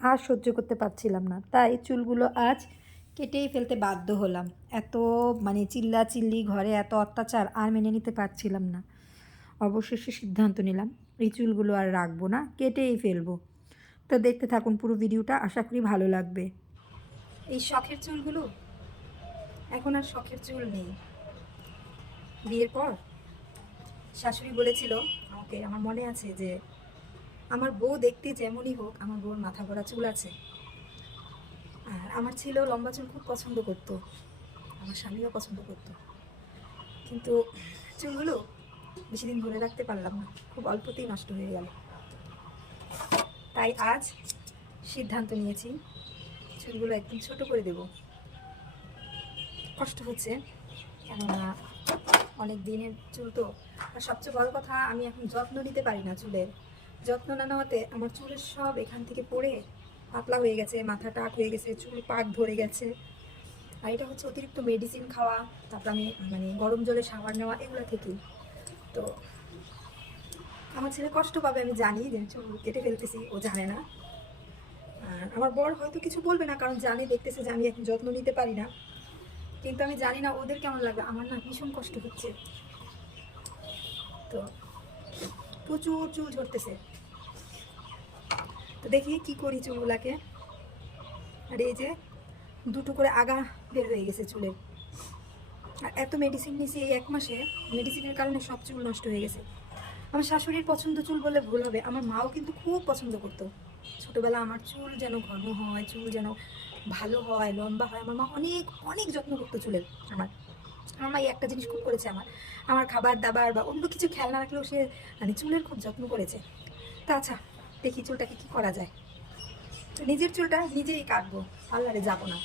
আর সহ্য করতে পারছিলাম না, তাই চুলগুলো আজ কেটেই ফেলতে বাধ্য হলাম। এত মানে চিল্লাচিল্লি, ঘরে এত অত্যাচার আর মেনে নিতে পারছিলাম না। অবশেষে সিদ্ধান্ত নিলাম এই চুলগুলো আর রাখবো না, কেটেই ফেলবো। তো দেখতে থাকুন পুরো ভিডিওটা, আশা করি ভালো লাগবে। এই শখের চুলগুলো এখন আর শখের চুল নেই। বিয়ের পর শাশুড়ি বলেছিল আমাকে, আমার মনে আছে যে আমার বউ দেখতে যেমনই হোক, আমার বউর মাথা ভরা চুল আছে। আর আমার ছিল লম্বা চুল খুব পছন্দ করতো, আমার স্বামীও পছন্দ করতো, কিন্তু চুলগুলো বেশি দিন ধরে রাখতে পারলাম না, খুব অল্পতেই নষ্ট হয়ে গেল। তাই আজ সিদ্ধান্ত নিয়েছি চুলগুলো একদম ছোট করে দেব। কষ্ট হচ্ছে, কেননা অনেক দিনের চুল তো। আর সবচেয়ে বড় কথা, আমি এখন যত্ন নিতে পারি না চুলের। যত্ন না নেওয়াতে আমার চুলের সব এখান থেকে পড়ে পাতলা হয়ে গেছে, মাথা টাক হয়ে গেছে, চুল পাক ধরে গেছে। আর এটা হচ্ছে অতিরিক্ত মেডিসিন খাওয়া, তারপর আমি মানে গরম জলে শাওয়ার নেওয়া, এগুলো থেকেই। তো আমার ছেলে কষ্ট পাবে, আমি জানি যে চুল কেটে ফেলতেছি, ও জানে না। আর আমার বর হয়তো কিছু বলবে না, কারণ জানে, দেখতেছে যে আমি এখন যত্ন নিতে পারি না। কিন্তু আমি জানি না ওদের কেমন লাগবে, আমার না ভীষণ কষ্ট হচ্ছে। তো প্রচুর চুল ঝরতেছে, তো দেখি কি করি চুলগুলাকে। আর এই যে দুটো করে আগা বের হয়ে গেছে চুলের। আর এত মেডিসিন নিয়েছি এই 1 মাসে, মেডিসিনের কারণে সব চুল নষ্ট হয়ে গেছে। আমার শাশুড়ির পছন্দ চুল বললে ভুল হবে, আমার মাও কিন্তু খুব পছন্দ করতো ছোটোবেলা আমার চুল যেন ঘন হয়, চুল যেন ভালো হয়, লম্বা হয়। আমার মা অনেক অনেক যত্ন করতো চুলের। আমার মা এই একটা জিনিস খুব করেছে, আমার খাবার দাবার বা অন্য কিছু খেয়াল না রাখলেও সে মানে চুলের খুব যত্ন করেছে। তা আচ্ছা, দেখি চুলটাকে কি করা যায়। তো নিজের চুলটা নিজেই কাটবো, পার্লারে যাব না।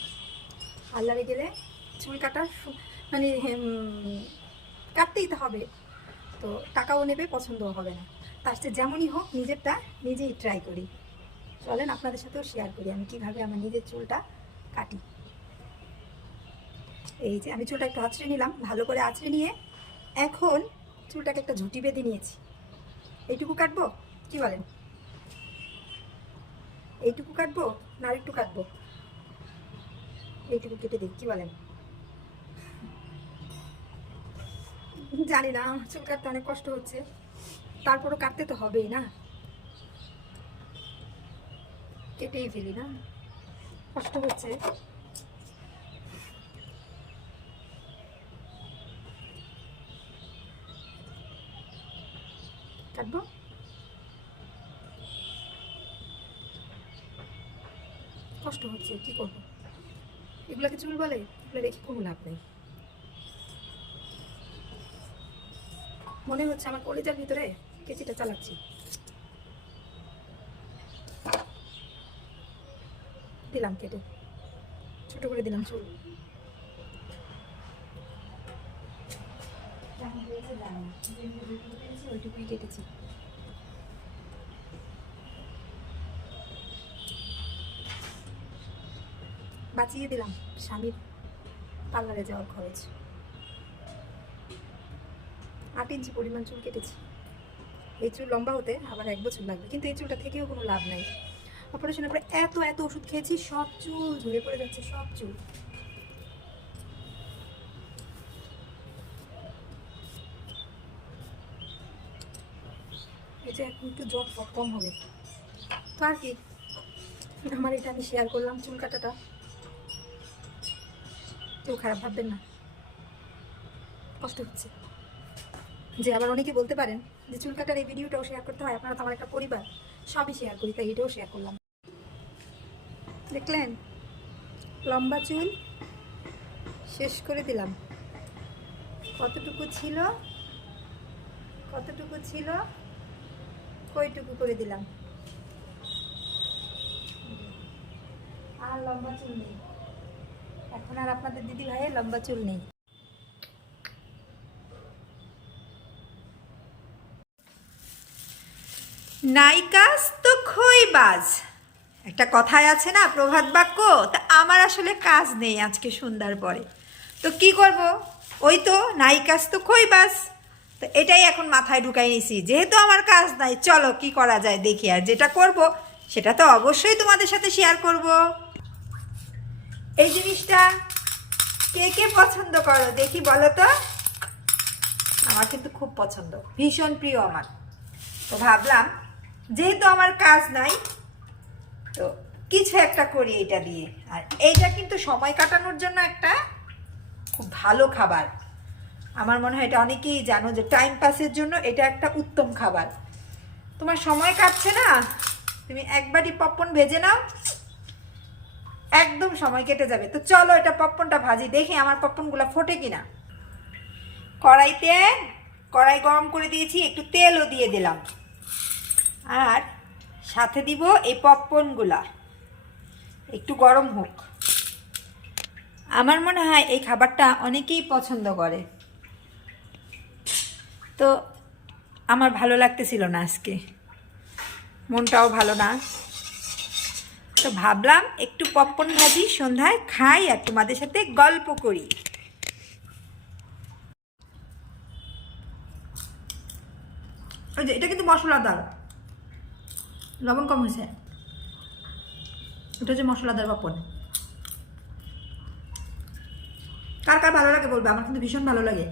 পার্লারে গেলে চুল কাটার মানে কাটতেই তো হবে, তো টাকাও নেবে, পছন্দও হবে না। তার চেয়ে যেমনই হোক নিজেরটা নিজেই ট্রাই করি। চলেন আপনাদের সাথেও শেয়ার করি আমি কীভাবে আমার নিজের চুলটা কাটি। এই যে আমি চুলটা একটু আঁচড়ে নিলাম, ভালো করে আঁচড়ে নিয়ে এখন চুলটাকে একটা ঝুঁটি বেঁধে নিয়েছি। এইটুকু কাটবো, কি বলেন? এইটুকু কাটবো না আরেকটু কাটবো? এইটুকু কেটে দিই, কি বলেন? জানি না, আমার চুল কাটতে অনেক কষ্ট হচ্ছে, তারপরও কাটতে তো হবেই না, কেটেই ফেলি না, কষ্ট হচ্ছে। কাটবো, কষ্ট হচ্ছে, কি করবো? এগুলোকে চুল বলে? এগুলো রেখে কোনো লাভ নেই। মনে হচ্ছে আমার কলিজার ভিতরে কেচিটা চালাচ্ছি। দিলাম কেটে, ছোট করে দিলাম চুল। ওইটুকুই কেটেছি। বাঁচিয়ে দিলাম স্বামীর পার্লারে যাওয়ার খরচ। 8 ইঞ্চি পরিমাণ চুল কেটেছি। এই চুল লম্বা হতে আবার 1 বছর লাগবে, কিন্তু এই চুলটা থেকেও কোনো লাভ নাই। অপারেশনের পরে এত এত ওষুধ খেয়েছি, সব চুল ঝরে পড়ে যাচ্ছে, সব চুল। এই যে এখন একটু জট কম হবে, তো আর কি, আমার এটা আমি শেয়ার করলাম চুল কাটাটা, কেউ খারাপ ভাববেন না। কষ্ট হচ্ছে যে, আবার অনেকে বলতে পারেন যে চুল কাটার এই ভিডিওটাও শেয়ার করতে হয়, আপনারা তো আমার একটা পরিবার, সবই শেয়ার করি, তাই এটাও শেয়ার করলাম। দেখলেন, লম্বা চুল শেষ করে দিলাম। কতটুকু ছিল, কতটুকু ছিল, কইটুকু করে দিলাম। আর লম্বা চুল নেই, এখন আর আপনাদের দিদি ভাইয়ের লম্বা চুল নেই। নাইকাস তো খইবাজ, একটা কথায় আছে না, প্রভাত বাক্য। তা আমার আসলে কাজ নেই আজকে সন্ধ্যার পরে, তো কি করব? ওই তো নাইকাস তো খইবাজ, তো এটাই এখন মাথায় ঢুকাই নিছি, যেহেতু আমার কাজ নাই, চলো কি করা যায় দেখি, আর যেটা করব সেটা তো অবশ্যই তোমাদের সাথে শেয়ার করব। এই জিনিসটা কে কে পছন্দ করো দেখি বলো তো। আমার কিন্তু খুব পছন্দ, ভীষণ প্রিয় আমার। তো ভাবলাম যেহেতু আমার কাজ নাই, তো কিছু একটা করি এটা দিয়ে। আর এইটা কিন্তু সময় কাটানোর জন্য একটা খুব ভালো খাবার। আমার মনে হয় এটা অনেকেই জানো যে টাইম পাসের জন্য এটা একটা উত্তম খাবার। তোমার সময় কাটছে না, তুমি একবারই পপকর্ন ভেজে নাও, একদম সময় কেটে যাবে। তো চলো এটা পপকর্নটা ভাজি, দেখি আমার পপকর্নগুলো ফোটে কিনা। কড়াই গরম করে দিয়েছি, একটু তেলও দিয়ে দিলাম, আর সাথে দিব এই পপকর্নগুলা। একটু গরম হোক। আমার মনে হয় এই খাবারটা অনেকেই পছন্দ করে। তো আমার ভালো লাগতেছিল না আজকে, মনটাও ভালো না। তো ভাবলাম একটু পপকর্ন ভাজি, সন্ধ্যায় খাই আর তোমাদের সাথে গল্প করি। ওই যে এটা কিন্তু মশলাদার, লবণ কম হয়েছে। এটা হচ্ছে মশলাদার পপকর্ন। কার কার ভালো লাগে বলবে, আমার কিন্তু ভীষণ ভালো লাগে।